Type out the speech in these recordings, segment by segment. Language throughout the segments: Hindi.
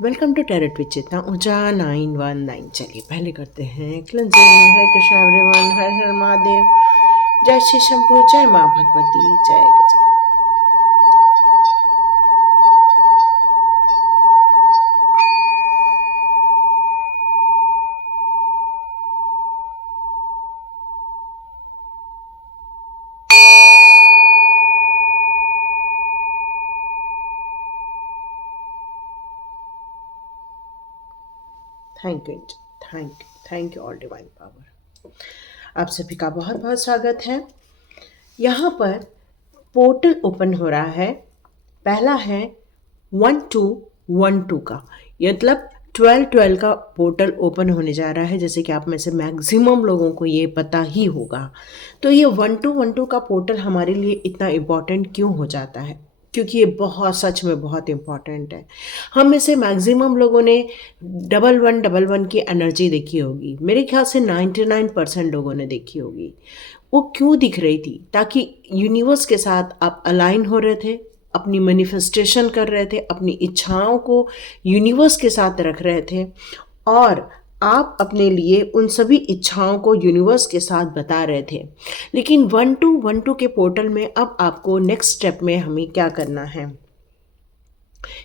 वेलकम टू टैरेट विद चेतना ऊंचा 919। चलिए पहले करते हैं क्लिनजिंग। हरे कृष्णा एवरीवन, हर हर महादेव। जय श्री शंभू, जय माँ भगवती, जय गज। Thank you, thank you all divine power. आप सभी का बहुत बहुत स्वागत है। यहाँ पर पोर्टल ओपन हो रहा है। पहला है 1212 का, मतलब 12-12 का पोर्टल ओपन होने जा रहा है। जैसे कि आप में से मैक्सिमम लोगों को ये पता ही होगा। तो ये 1212 का पोर्टल हमारे लिए इतना इम्पॉर्टेंट क्यों हो जाता है? क्योंकि ये बहुत, सच में बहुत इम्पॉर्टेंट है। हम में से मैक्सिमम लोगों ने 1111 की एनर्जी देखी होगी। मेरे ख्याल से 99% लोगों ने देखी होगी। वो क्यों दिख रही थी? ताकि यूनिवर्स के साथ आप अलाइन हो रहे थे, अपनी मैनिफेस्टेशन कर रहे थे, अपनी इच्छाओं को यूनिवर्स के साथ रख रहे थे, और आप अपने लिए उन सभी इच्छाओं को यूनिवर्स के साथ बता रहे थे। लेकिन 1212 के पोर्टल में अब आपको नेक्स्ट स्टेप में हमें क्या करना है?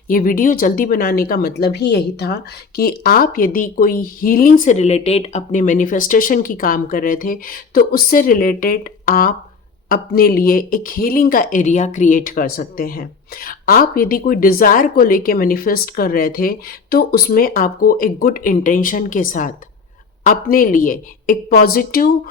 ये वीडियो जल्दी बनाने का मतलब ही यही था कि आप यदि कोई हीलिंग से रिलेटेड अपने मैनिफेस्टेशन की काम कर रहे थे, तो उससे रिलेटेड आप अपने लिए एक हीलिंग का एरिया क्रिएट कर सकते हैं। आप यदि कोई डिज़ायर को लेके मैनिफेस्ट कर रहे थे, तो उसमें आपको एक गुड इंटेंशन के साथ अपने लिए एक पॉजिटिव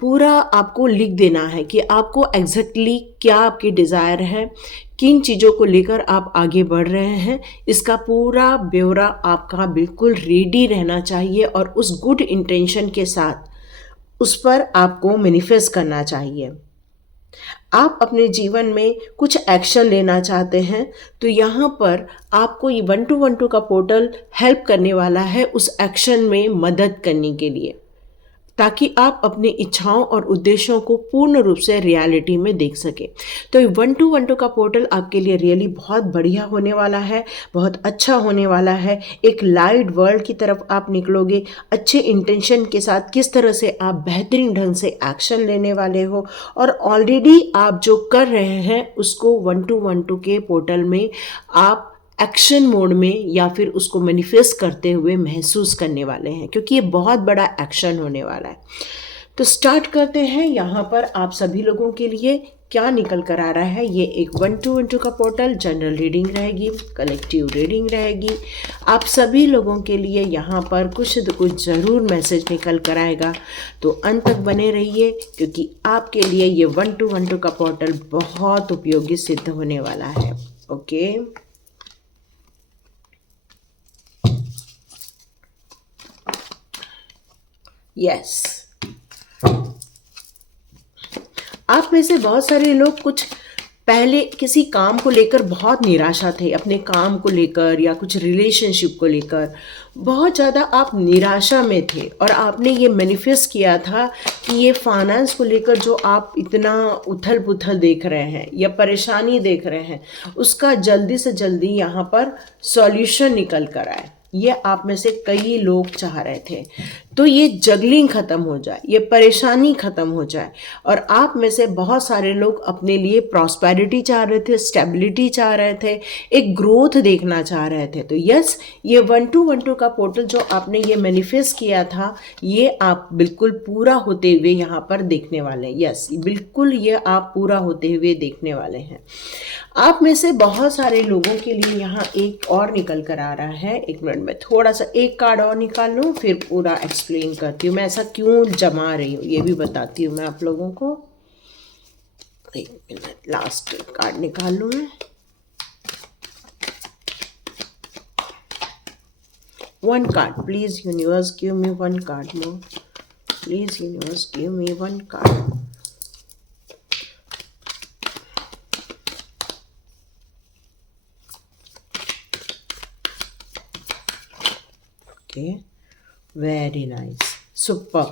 पूरा आपको लिख देना है कि आपको एग्जैक्टली क्या आपकी डिज़ायर है, किन चीज़ों को लेकर आप आगे बढ़ रहे हैं। इसका पूरा ब्यौरा आपका बिल्कुल रेडी रहना चाहिए, और उस गुड इंटेंशन के साथ उस पर आपको मैनिफेस्ट करना चाहिए। आप अपने जीवन में कुछ एक्शन लेना चाहते हैं, तो यहाँ पर आपको ये 1212 का पोर्टल हेल्प करने वाला है उस एक्शन में मदद करने के लिए, ताकि आप अपनी इच्छाओं और उद्देश्यों को पूर्ण रूप से रियलिटी में देख सके। तो 1212 का पोर्टल आपके लिए रियली बहुत बढ़िया होने वाला है, बहुत अच्छा होने वाला है। एक लाइट वर्ल्ड की तरफ आप निकलोगे, अच्छे इंटेंशन के साथ किस तरह से आप बेहतरीन ढंग से एक्शन लेने वाले हो, और ऑलरेडी आप जो कर रहे हैं उसको 1212 के पोर्टल में आप एक्शन मोड में या फिर उसको मैनिफेस्ट करते हुए महसूस करने वाले हैं, क्योंकि ये बहुत बड़ा एक्शन होने वाला है। तो स्टार्ट करते हैं। यहाँ पर आप सभी लोगों के लिए क्या निकल कर आ रहा है? ये एक 1212 का पोर्टल जनरल रीडिंग रहेगी, कलेक्टिव रीडिंग रहेगी। आप सभी लोगों के लिए यहाँ पर कुछ न कुछ ज़रूर मैसेज निकल कर आएगा, तो अंत तक बने रहिए, क्योंकि आपके लिए ये 1212 का पोर्टल बहुत उपयोगी सिद्ध होने वाला है। Okay, yes. आप में से बहुत सारे लोग कुछ पहले किसी काम को लेकर बहुत निराशा थे, अपने काम को लेकर या कुछ रिलेशनशिप को लेकर बहुत ज़्यादा आप निराशा में थे, और आपने ये मैनिफेस्ट किया था कि ये फाइनेंस को लेकर जो आप इतना उथल पुथल देख रहे हैं या परेशानी देख रहे हैं, उसका जल्दी से जल्दी यहाँ पर सॉल्यूशन निकल कर आए। ये आप में से कई लोग चाह रहे थे। तो ये जगलिंग ख़त्म हो जाए, ये परेशानी ख़त्म हो जाए, और आप में से बहुत सारे लोग अपने लिए प्रॉस्पेरिटी चाह रहे थे, स्टेबिलिटी चाह रहे थे, एक ग्रोथ देखना चाह रहे थे। तो यस, ये 1212 का पोर्टल जो आपने ये मैनिफेस्ट किया था, ये आप बिल्कुल पूरा होते हुए यहाँ पर देखने वाले हैं। यस, बिल्कुल ये आप पूरा होते हुए देखने वाले हैं। आप में से बहुत सारे लोगों के लिए यहाँ एक और निकल कर आ रहा है। एक मिनट में थोड़ा सा एक कार्ड और निकाल लूँ, फिर पूरा एक्सप्लेन करती हूँ मैं ऐसा क्यों जमा रही हूँ, ये भी बताती हूँ मैं आप लोगों को। एक मिनट, लास्ट कार्ड निकाल लूँ मैं। One card please universe, give me one card more. Please universe, give me one card. Okay, very nice, super.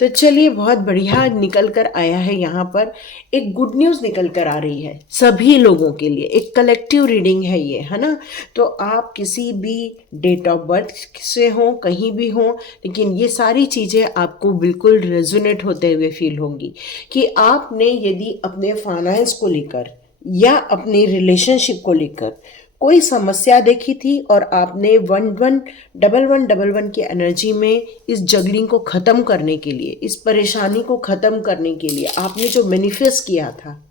तो चलिए, बहुत बढ़िया निकल कर आया है। यहाँ पर एक गुड न्यूज़ निकल कर आ रही है सभी लोगों के लिए। एक कलेक्टिव रीडिंग है ये, है ना। तो आप किसी भी डेट ऑफ बर्थ से हो, कहीं भी हो, लेकिन ये सारी चीज़ें आपको बिल्कुल रेजोनेट होते हुए फील होंगी कि आपने यदि अपने फाइनेंस को लेकर या अपनी रिलेशनशिप को लेकर कोई समस्या देखी थी और आपने 111111 की एनर्जी में इस जगलिंग को ख़त्म करने के लिए, इस परेशानी को ख़त्म करने के लिए आपने जो मैनिफेस्ट किया था,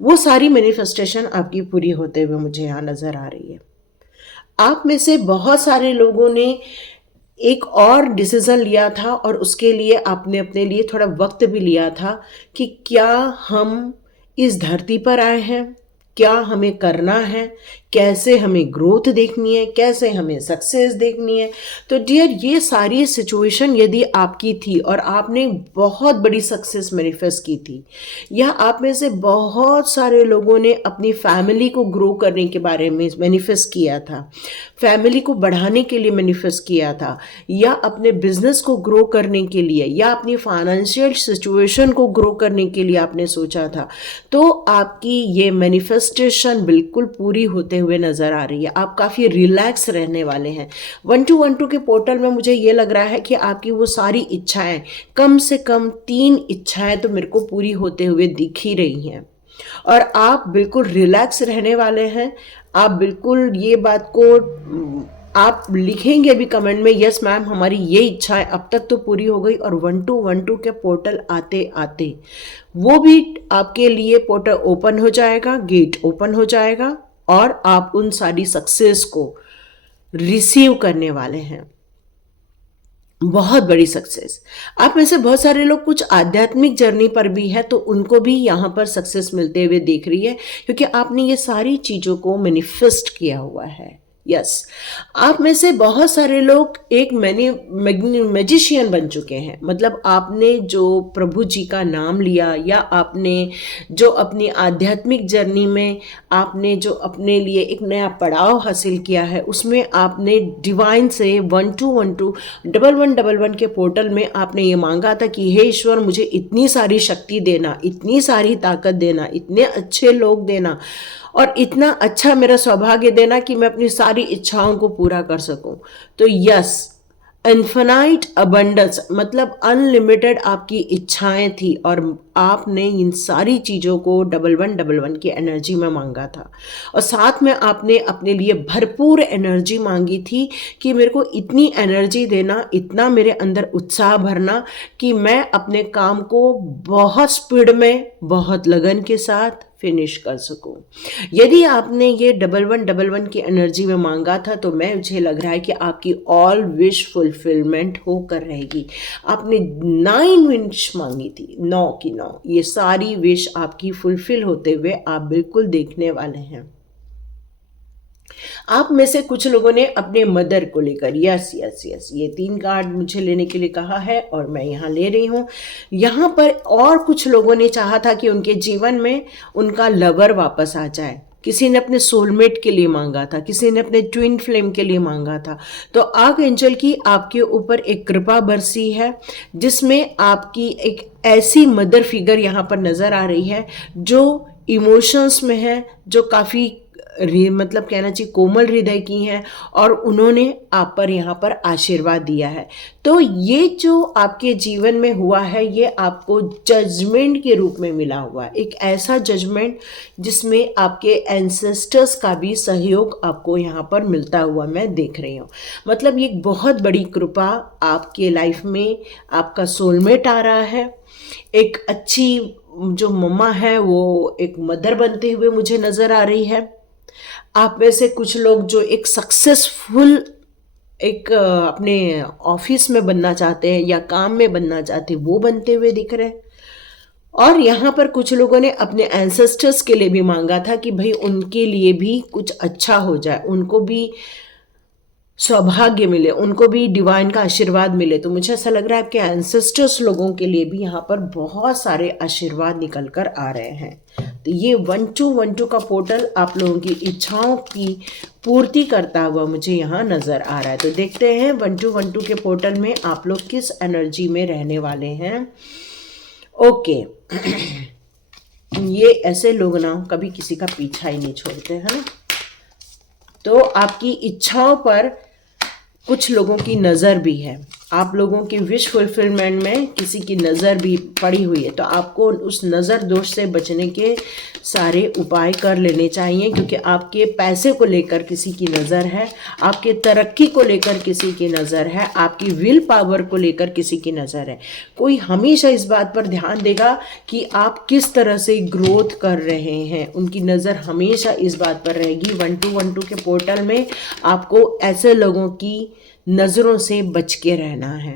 वो सारी मैनिफेस्टेशन आपकी पूरी होते हुए मुझे यहाँ नज़र आ रही है। आप में से बहुत सारे लोगों ने एक और डिसीज़न लिया था और उसके लिए आपने अपने लिए थोड़ा वक्त भी लिया था कि क्या हम इस धरती पर आए हैं, क्या हमें करना है, कैसे हमें ग्रोथ देखनी है, कैसे हमें सक्सेस देखनी है। तो डियर, ये सारी सिचुएशन यदि आपकी थी और आपने बहुत बड़ी सक्सेस मैनिफेस्ट की थी, या आप में से बहुत सारे लोगों ने अपनी फैमिली को ग्रो करने के बारे में मैनिफेस्ट किया था, फैमिली को बढ़ाने के लिए मैनिफेस्ट किया था, या अपने बिजनेस को ग्रो करने के लिए, या अपनी फाइनेंशियल सिचुएशन को ग्रो करने के लिए आपने सोचा था, तो आपकी ये मैनिफेस्टेशन बिल्कुल पूरी होते हुए नज़र आ रही है। आप काफ़ी रिलैक्स रहने वाले हैं। 1212 के पोर्टल में मुझे ये लग रहा है कि आपकी वो सारी इच्छाएं, कम से कम 3 इच्छाएं तो मेरे को पूरी होते हुए दिख ही रही हैं और आप बिल्कुल रिलैक्स रहने वाले हैं। आप बिल्कुल ये बात को आप लिखेंगे भी कमेंट में, यस मैम हमारी ये इच्छाएं अब तक तो पूरी हो गई। और 1212 के पोर्टल आते आते वो भी आपके लिए पोर्टल ओपन हो जाएगा, गेट ओपन हो जाएगा और आप उन सारी सक्सेस को रिसीव करने वाले हैं। बहुत बड़ी सक्सेस। आप में से बहुत सारे लोग कुछ आध्यात्मिक जर्नी पर भी है, तो उनको भी यहाँ पर सक्सेस मिलते हुए देख रही है, क्योंकि आपने ये सारी चीज़ों को मैनिफेस्ट किया हुआ है। यस, आप में से बहुत सारे लोग एक मैजिशियन बन चुके हैं। मतलब आपने जो प्रभु जी का नाम लिया, या आपने जो अपनी आध्यात्मिक जर्नी में आपने जो अपने लिए एक नया पड़ाव हासिल किया है, उसमें आपने डिवाइन से 1212 के पोर्टल में आपने ये मांगा था कि हे ईश्वर, मुझे इतनी सारी शक्ति देना, इतनी सारी ताकत देना, इतने अच्छे लोग देना और इतना अच्छा मेरा सौभाग्य देना कि मैं अपनी सारी इच्छाओं को पूरा कर सकूं। तो यस, इन्फिनाइट अबंडेंस मतलब अनलिमिटेड आपकी इच्छाएं थी और आपने इन सारी चीज़ों को 1111 की एनर्जी में मांगा था। और साथ में आपने अपने लिए भरपूर एनर्जी मांगी थी कि मेरे को इतनी एनर्जी देना, इतना मेरे अंदर उत्साह भरना कि मैं अपने काम को बहुत स्पीड में, बहुत लगन के साथ फिनिश कर सकूं। यदि आपने ये 1111 की एनर्जी में मांगा था, तो मुझे लग रहा है कि आपकी ऑल विश फुलफिलमेंट होकर रहेगी। आपने 9 विश मांगी थी, 9 की 9, ये सारी विश आपकी फुलफिल होते हुए आप बिल्कुल देखने वाले हैं। आप में से कुछ लोगों ने अपने मदर को लेकर, यस यस यस, ये 3 कार्ड मुझे लेने के लिए कहा है और मैं यहाँ ले रही हूँ। यहाँ पर और कुछ लोगों ने चाहा था कि उनके जीवन में उनका लवर वापस आ जाए। किसी ने अपने सोलमेट के लिए मांगा था, किसी ने अपने ट्विन फ्लेम के लिए मांगा था। तो आर्क एंजल की आपके ऊपर एक कृपा बरसी है, जिसमें आपकी एक ऐसी मदर फिगर यहाँ पर नज़र आ रही है जो इमोशंस में है, जो काफ़ी मतलब कहना चाहिए कोमल हृदय की हैं, और उन्होंने आप पर यहाँ पर आशीर्वाद दिया है। तो ये जो आपके जीवन में हुआ है, ये आपको जजमेंट के रूप में मिला हुआ है। एक ऐसा जजमेंट जिसमें आपके एंसेस्टर्स का भी सहयोग आपको यहाँ पर मिलता हुआ मैं देख रही हूँ। मतलब ये बहुत बड़ी कृपा आपके लाइफ में, आपका सोलमेट आ रहा है। एक अच्छी जो मम्मा है वो एक मदर बनते हुए मुझे नज़र आ रही है। आप में से कुछ लोग जो एक सक्सेसफुल एक अपने ऑफिस में बनना चाहते हैं या काम में बनना चाहते हैं, वो बनते हुए दिख रहे हैं। और यहाँ पर कुछ लोगों ने अपने एंसेस्टर्स के लिए भी मांगा था कि भाई उनके लिए भी कुछ अच्छा हो जाए, उनको भी सौभाग्य मिले, उनको भी डिवाइन का आशीर्वाद मिले। तो मुझे ऐसा लग रहा है आपके एंसेस्टर्स लोगों के लिए भी यहाँ पर बहुत सारे आशीर्वाद निकल कर आ रहे हैं। तो ये 1212 का पोर्टल आप लोगों की इच्छाओं की पूर्ति करता हुआ मुझे यहाँ नज़र आ रहा है। तो देखते हैं 1212 के पोर्टल में आप लोग किस एनर्जी में रहने वाले हैं। ओके ये ऐसे लोग ना कभी किसी का पीछा ही नहीं छोड़ते, है ना। तो आपकी इच्छाओं पर कुछ लोगों की नज़र भी है, आप लोगों की विश फुलफिलमेंट में किसी की नज़र भी पड़ी हुई है। तो आपको उस नज़र दोष से बचने के सारे उपाय कर लेने चाहिए, क्योंकि आपके पैसे को लेकर किसी की नज़र है, आपके तरक्की को लेकर किसी की नज़र है, आपकी विल पावर को लेकर किसी की नज़र है। कोई हमेशा इस बात पर ध्यान देगा कि आप किस तरह से ग्रोथ कर रहे हैं, उनकी नज़र हमेशा इस बात पर रहेगी। 1212 के पोर्टल में आपको ऐसे लोगों की नज़रों से बच के रहना है।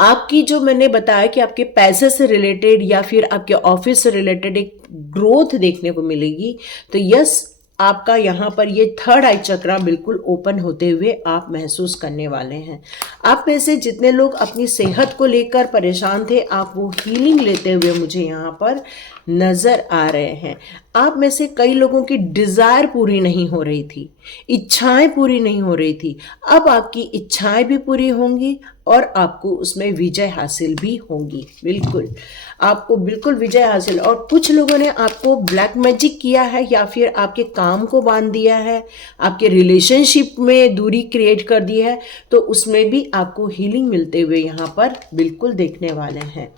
आपकी जो मैंने बताया कि आपके पैसे से रिलेटेड या फिर आपके ऑफिस से रिलेटेड एक ग्रोथ देखने को मिलेगी। तो यस, आपका यहाँ पर ये थर्ड आई चक्रा बिल्कुल ओपन होते हुए आप महसूस करने वाले हैं। आप में से जितने लोग अपनी सेहत को लेकर परेशान थे, आप वो हीलिंग लेते हुए मुझे यहाँ पर नज़र आ रहे हैं। आप में से कई लोगों की डिज़ायर पूरी नहीं हो रही थी, इच्छाएं पूरी नहीं हो रही थी। अब आपकी इच्छाएं भी पूरी होंगी और आपको उसमें विजय हासिल भी होगी। बिल्कुल आपको बिल्कुल विजय हासिल। और कुछ लोगों ने आपको ब्लैक मैजिक किया है या फिर आपके काम को बांध दिया है, आपके रिलेशनशिप में दूरी क्रिएट कर दी है, तो उसमें भी आपको हीलिंग मिलते हुए यहाँ पर बिल्कुल देखने वाले हैं।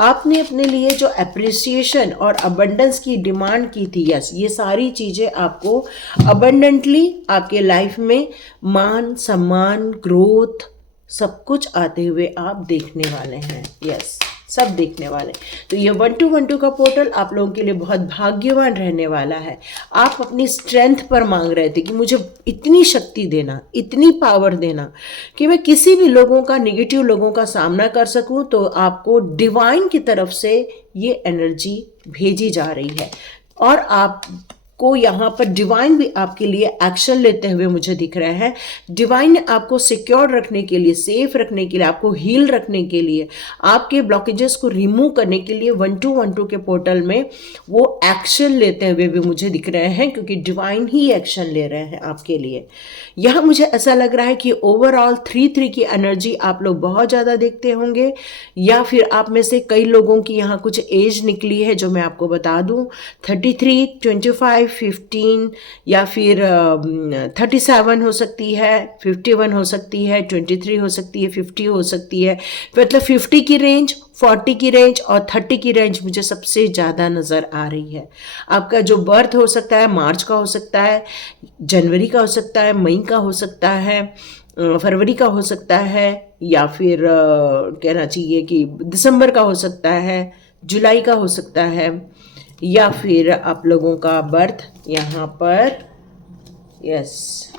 आपने अपने लिए जो अप्रिसिएशन और अबंडेंस की डिमांड की थी, यस, ये सारी चीज़ें आपको अबंडेंटली आपके लाइफ में मान सम्मान ग्रोथ सब कुछ आते हुए आप देखने वाले हैं। यस, सब देखने वाले। तो ये 1212 का पोर्टल आप लोगों के लिए बहुत भाग्यवान रहने वाला है। आप अपनी स्ट्रेंथ पर मांग रहे थे कि मुझे इतनी शक्ति देना, इतनी पावर देना कि मैं किसी भी लोगों का, नेगेटिव लोगों का सामना कर सकूं। तो आपको डिवाइन की तरफ से ये एनर्जी भेजी जा रही है और आप को यहाँ पर डिवाइन भी आपके लिए एक्शन लेते हुए मुझे दिख रहे हैं। डिवाइन ने आपको सिक्योर रखने के लिए, सेफ रखने के लिए, आपको हील रखने के लिए, आपके ब्लॉकेजेस को रिमूव करने के लिए 1212 के पोर्टल में वो एक्शन लेते हुए भी मुझे दिख रहे हैं, क्योंकि डिवाइन ही एक्शन ले रहे हैं आपके लिए। यहाँ मुझे ऐसा लग रहा है कि ओवरऑल 3-3 की एनर्जी आप लोग बहुत ज़्यादा देखते होंगे, या फिर आप में से कई लोगों की यहाँ कुछ एज निकली है जो मैं आपको बता दूँ। 33, 25, 15 या फिर 37 हो सकती है, 51 हो सकती है, 23 हो सकती है, 50 हो सकती है। मतलब 50 की रेंज, 40 की रेंज और 30 की रेंज मुझे सबसे ज़्यादा नज़र आ रही है। आपका जो बर्थ हो सकता है मार्च का हो सकता है, जनवरी का हो सकता है, मई का हो सकता है, फरवरी का हो सकता है, या फिर कहना चाहिए कि दिसंबर का हो सकता है, जुलाई का हो सकता है, या फिर आप लोगों का बर्थ यहाँ पर, यस,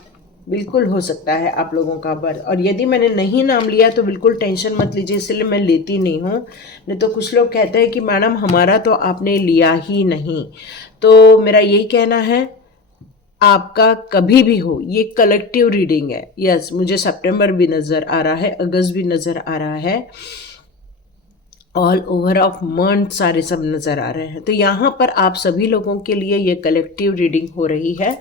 बिल्कुल हो सकता है आप लोगों का बर्थ। और यदि मैंने नहीं नाम लिया तो बिल्कुल टेंशन मत लीजिए, इसलिए मैं लेती नहीं हूँ। नहीं तो कुछ लोग कहते हैं कि मैडम हमारा तो आपने लिया ही नहीं। तो मेरा यही कहना है, आपका कभी भी हो, ये कलेक्टिव रीडिंग है। यस, मुझे सितंबर भी नज़र आ रहा है, अगस्त भी नज़र आ रहा है, ऑल ओवर ऑफ मंथ सारे सब नज़र आ रहे हैं। तो यहाँ पर आप सभी लोगों के लिए ये कलेक्टिव रीडिंग हो रही है।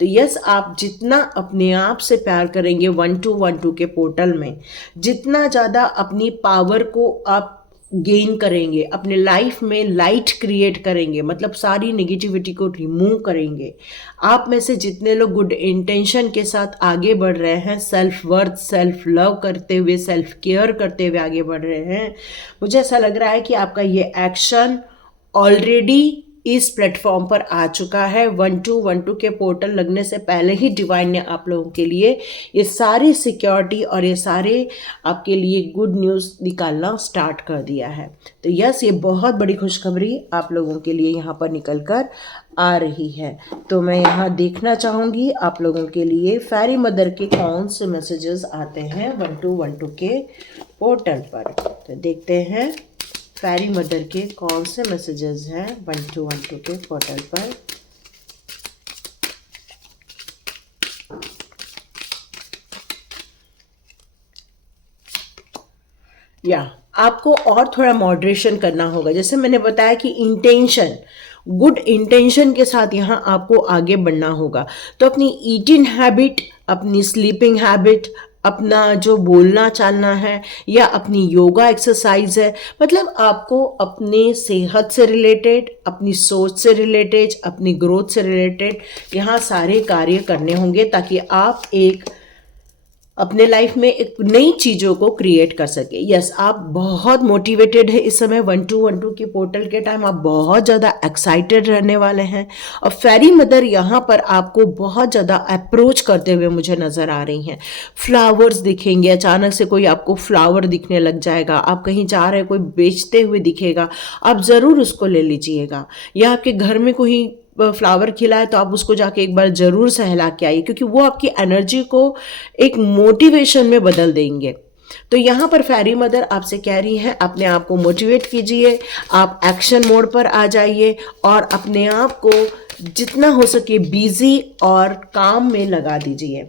तो यस, आप जितना अपने आप से प्यार करेंगे 1212 के पोर्टल में, जितना ज़्यादा अपनी पावर को आप गेन करेंगे, अपने लाइफ में लाइट क्रिएट करेंगे, मतलब सारी नेगेटिविटी को रिमूव करेंगे। आप में से जितने लोग गुड इंटेंशन के साथ आगे बढ़ रहे हैं, सेल्फ वर्थ, सेल्फ लव करते हुए, सेल्फ केयर करते हुए आगे बढ़ रहे हैं, मुझे ऐसा लग रहा है कि आपका ये एक्शन ऑलरेडी इस प्लेटफॉर्म पर आ चुका है। 1212 के पोर्टल लगने से पहले ही डिवाइन ने आप लोगों के लिए ये सारी सिक्योरिटी और ये सारे आपके लिए गुड न्यूज़ निकालना स्टार्ट कर दिया है। तो यस, ये बहुत बड़ी खुशखबरी आप लोगों के लिए यहाँ पर निकल कर आ रही है। तो मैं यहाँ देखना चाहूँगी आप लोगों के लिए फेरी मदर के कौन से मैसेजेस आते हैं 1212 के पोर्टल पर। तो देखते हैं फेरी मदर के कौन से मैसेजेस हैं 1212 के पोर्टल पर। या आपको और थोड़ा मॉडरेशन करना होगा। जैसे मैंने बताया कि इंटेंशन, गुड इंटेंशन के साथ यहाँ आपको आगे बढ़ना होगा। तो अपनी ईटिंग हैबिट, अपनी स्लीपिंग हैबिट, अपना जो बोलना चालना है, या अपनी योगा एक्सरसाइज है, मतलब आपको अपने सेहत से रिलेटेड, अपनी सोच से रिलेटेड, अपनी ग्रोथ से रिलेटेड यहाँ सारे कार्य करने होंगे, ताकि आप एक अपने लाइफ में एक नई चीज़ों को क्रिएट कर सके। यस, आप बहुत मोटिवेटेड है इस समय 1212 की पोर्टल के टाइम, आप बहुत ज़्यादा एक्साइटेड रहने वाले हैं। और फेरी मदर यहाँ पर आपको बहुत ज़्यादा अप्रोच करते हुए मुझे नज़र आ रही हैं। फ्लावर्स दिखेंगे, अचानक से कोई आपको फ्लावर दिखने लग जाएगा, आप कहीं जा रहे हैं, कोई बेचते हुए दिखेगा, आप ज़रूर उसको ले लीजिएगा। या आपके घर में कोई फ्लावर खिला है तो आप उसको जाके एक बार ज़रूर सहला के आइए, क्योंकि वो आपकी एनर्जी को एक मोटिवेशन में बदल देंगे। तो यहाँ पर फेरी मदर आपसे कह रही है, अपने आप को मोटिवेट कीजिए, आप एक्शन मोड पर आ जाइए और अपने आप को जितना हो सके बिजी और काम में लगा दीजिए।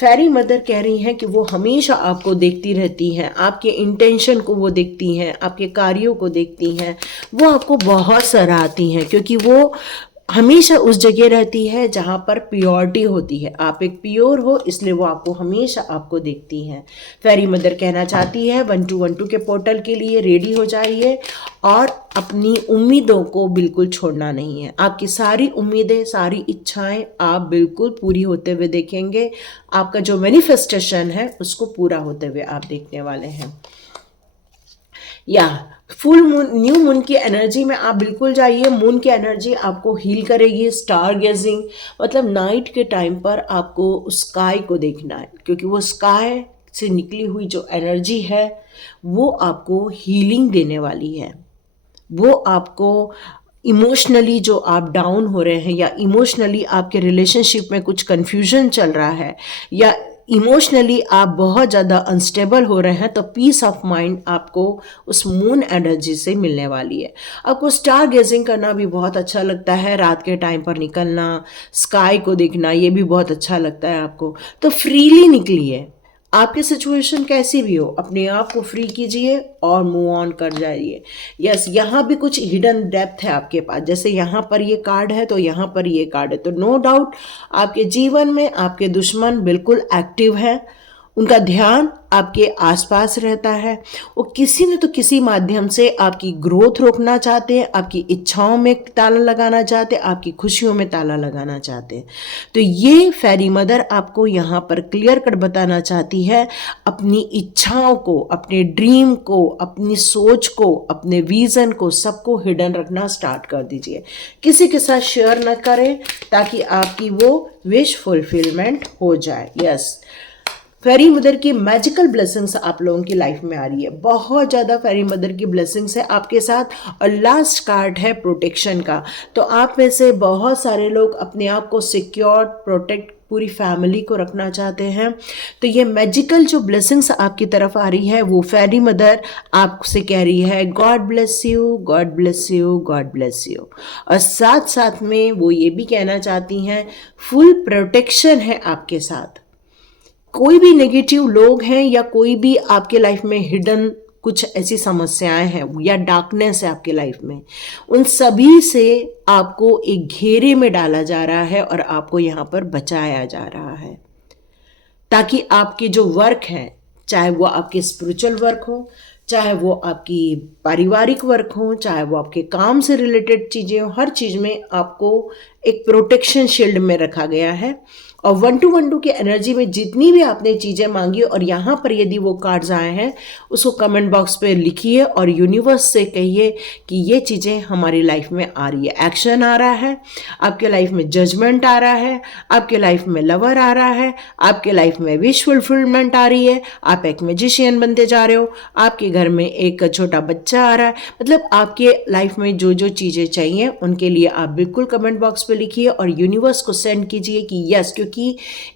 फेरी मदर कह रही हैं कि वो हमेशा आपको देखती रहती हैं, आपके इंटेंशन को वो देखती हैं, आपके कार्यों को देखती हैं, वो आपको बहुत सराहती हैं, क्योंकि वो हमेशा उस जगह रहती है जहाँ पर प्योरिटी होती है। आप एक प्योर हो, इसलिए वो आपको हमेशा आपको देखती हैं। फेरी मदर कहना चाहती है 1212 के पोर्टल के लिए रेडी हो जाइए और अपनी उम्मीदों को बिल्कुल छोड़ना नहीं है। आपकी सारी उम्मीदें, सारी इच्छाएं आप बिल्कुल पूरी होते हुए देखेंगे। आपका जो मैनिफेस्टेशन है उसको पूरा होते हुए आप देखने वाले हैं। या फुल मून, न्यू मून की एनर्जी में आप बिल्कुल जाइए। मून की एनर्जी आपको हील करेगी। स्टार गेजिंग मतलब नाइट के टाइम पर आपको स्काई को देखना है, क्योंकि वो स्काई से निकली हुई जो एनर्जी है वो आपको हीलिंग देने वाली है। वो आपको इमोशनली जो आप डाउन हो रहे हैं, या इमोशनली आपके रिलेशनशिप में कुछ कन्फ्यूजन चल रहा है, या इमोशनली आप बहुत ज़्यादा अनस्टेबल हो रहे हैं, तो पीस ऑफ माइंड आपको उस मून एनर्जी से मिलने वाली है। आपको स्टार गेजिंग करना भी बहुत अच्छा लगता है, रात के टाइम पर निकलना, स्काई को देखना, ये भी बहुत अच्छा लगता है आपको। तो फ्रीली निकलिए, आपकी सिचुएशन कैसी भी हो, अपने आप को फ्री कीजिए और मूव ऑन कर जाइए। यस, यहाँ भी कुछ हिडन डेप्थ है आपके पास। जैसे यहाँ पर ये कार्ड है तो यहाँ पर ये कार्ड है, तो नो डाउट आपके जीवन में आपके दुश्मन बिल्कुल एक्टिव है। उनका ध्यान आपके आसपास रहता है। वो किसी न तो किसी माध्यम से आपकी ग्रोथ रोकना चाहते हैं, आपकी इच्छाओं में ताला लगाना चाहते हैं, आपकी खुशियों में ताला लगाना चाहते हैं। तो ये फेरी मदर आपको यहाँ पर क्लियर कट बताना चाहती है, अपनी इच्छाओं को, अपने ड्रीम को, अपनी सोच को, अपने विजन को, सबको हिडन रखना स्टार्ट कर दीजिए। किसी के साथ शेयर न करें, ताकि आपकी वो विश फुलफिलमेंट हो जाए। यस, फेरी मदर की मैजिकल ब्लेसिंग्स आप लोगों की लाइफ में आ रही है। बहुत ज़्यादा फेरी मदर की ब्लेसिंग्स है आपके साथ। और लास्ट कार्ड है प्रोटेक्शन का। तो आप में से बहुत सारे लोग अपने आप को सिक्योर, प्रोटेक्ट, पूरी फैमिली को रखना चाहते हैं। तो ये मैजिकल जो ब्लेसिंग्स आपकी तरफ आ रही है, वो फेरी मदर आपसे कह रही है God bless you, God bless you, God bless you. और साथ साथ में वो ये भी कहना चाहती हैं फुल प्रोटेक्शन है आपके साथ। कोई भी नेगेटिव लोग हैं, या कोई भी आपके लाइफ में हिडन कुछ ऐसी समस्याएं हैं, या डार्कनेस है आपके लाइफ में, उन सभी से आपको एक घेरे में डाला जा रहा है और आपको यहाँ पर बचाया जा रहा है, ताकि आपके जो वर्क हैं, चाहे वो आपके स्पिरिचुअल वर्क हो, चाहे वो आपकी पारिवारिक वर्क हो, चाहे वो आपके काम से रिलेटेड चीज़ें हो, हर चीज़ में आपको एक प्रोटेक्शन शील्ड में रखा गया है। और 1212 की एनर्जी में जितनी भी आपने चीज़ें मांगी, और यहाँ पर यदि वो कार्ड्स आए हैं उसको कमेंट बॉक्स पे लिखिए और यूनिवर्स से कहिए कि ये चीज़ें हमारी लाइफ में आ रही है। एक्शन आ रहा है आपके लाइफ में, जजमेंट आ रहा है आपके लाइफ में, लवर आ रहा है आपके लाइफ में, विश फुलफिलमेंट आ रही है, आप एक मैजिशियन बनते जा रहे हो, आपके घर में एक छोटा बच्चा आ रहा है। मतलब आपके लाइफ में जो जो चीज़ें चाहिए उनके लिए आप बिल्कुल कमेंट बॉक्स पे लिखिए और यूनिवर्स को सेंड कीजिए कि यस, क्योंकि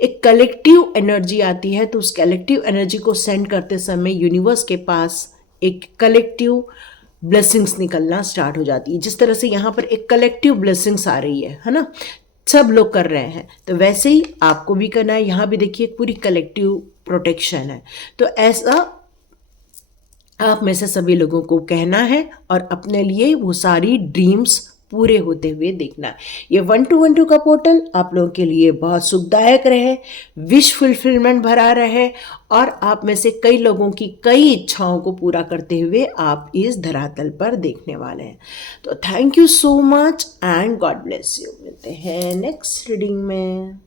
एक कलेक्टिव एनर्जी आती है, तो उस कलेक्टिव एनर्जी को सेंड करते समय यूनिवर्स के पास एक कलेक्टिव ब्लेसिंग्स निकलना स्टार्ट हो जाती है। जिस तरह से यहाँ पर एक कलेक्टिव ब्लेसिंग्स आ रही है ना, सब लोग कर रहे हैं, तो वैसे ही आपको भी करना है। यहाँ भी देखिए पूरी कलेक्टिव प्रोटेक्शन है। तो ऐसा आप में से सभी लोगों को कहना है और अपने लिए वो सारी ड्रीम्स पूरे होते हुए देखना। ये 1212 का पोर्टल आप लोगों के लिए बहुत सुखदायक रहे, विश फुलफिलमेंट भरा रहे और आप में से कई लोगों की कई इच्छाओं को पूरा करते हुए आप इस धरातल पर देखने वाले हैं। तो thank you so much and God bless you. मिलते हैं नेक्स्ट रीडिंग में।